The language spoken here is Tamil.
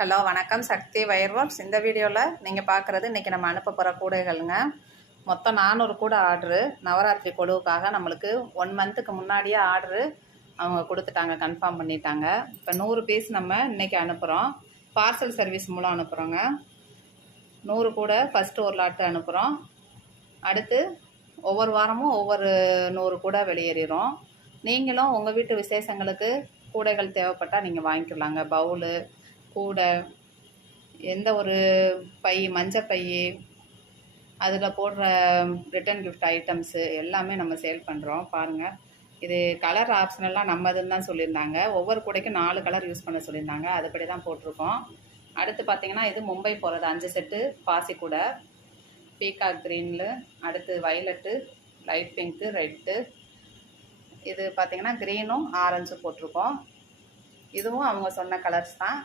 ஹலோ வணக்கம், சக்தி வயர் ஒர்க்ஸ். இந்த வீடியோவில் நீங்கள் பார்க்குறது இன்றைக்கி நம்ம அனுப்ப போகிற கூடைகள்ங்க. மொத்தம் 400 கூடை ஆர்டரு. நவராத்திரி கொலுவுக்காக நம்மளுக்கு 1 மந்த்துக்கு முன்னாடியே ஆர்டரு அவங்க கொடுத்துட்டாங்க, கன்ஃபார்ம் பண்ணிட்டாங்க. இப்போ 100 பீஸ் நம்ம இன்றைக்கி அனுப்புகிறோம். பார்சல் சர்வீஸ் மூலம் அனுப்புகிறோங்க. 100 கூடை ஃபஸ்ட்டு ஒரு லாட்டு அனுப்புகிறோம். அடுத்து ஒவ்வொரு வாரமும் ஒவ்வொரு 100 கூடை வெளியேறிடும். நீங்களும் உங்கள் வீட்டு விசேஷங்களுக்கு கூடைகள் தேவைப்பட்டால் நீங்கள் வாங்கிக்கலாங்க. பவுலு, கூடை, எந்த ஒரு பை, மஞ்சள் பை, அதில் போடுற ரிட்டன் கிஃப்ட் ஐட்டம்ஸு எல்லாமே நம்ம சேல் பண்ணுறோம். பாருங்கள், இது கலர் ஆப்ஷனெல்லாம் நம்மதுன்னு தான் சொல்லியிருந்தாங்க. ஒவ்வொரு கூடைக்கும் 4 கலர் யூஸ் பண்ண சொல்லியிருந்தாங்க. அதுபடி தான் போட்டிருக்கோம். அடுத்து பார்த்திங்கன்னா, இது மும்பை போகிறது 5 செட்டு பாசி கூடை, பீகாக் க்ரீனில், அடுத்து வைலட்டு, லைட் பிங்க்கு, ரெட்டு, இது பார்த்திங்கன்னா க்ரீனும் ஆரஞ்சும் போட்டிருக்கோம். இதுவும் அவங்க சொன்ன கலர்ஸ் தான்.